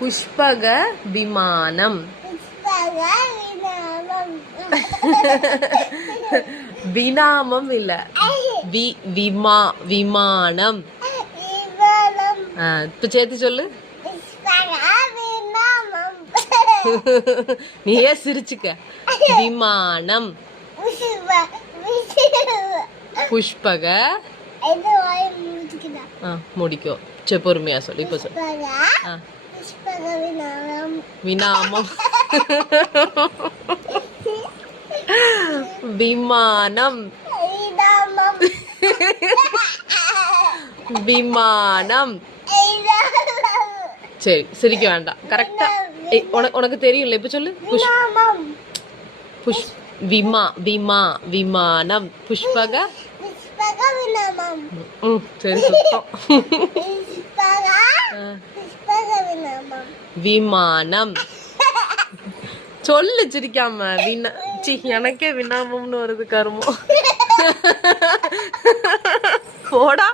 புஷ்பக விமானம். வினாமம் இல்ல, விமானம். இப்ப சேர்த்து சொல்லு. நீ ஏன் சிரிச்சுக்க? விமானம். புஷ்பக முடிக்கும். சரி, பொறுமையா சொல்லு. இப்ப சொல்லு. வினாமம் விமானம். விமானம். சரி, சிரிக்க வேண்டாம். கரெக்டா உனக்கு தெரியும்ல. இப்ப சொல்லு. விமானம். புஷ்பக சரி சுத்தம். விமானம் சொல்லு சிரிக்காம. எனக்கே வினாமம்னு வருது கருமம். போடா.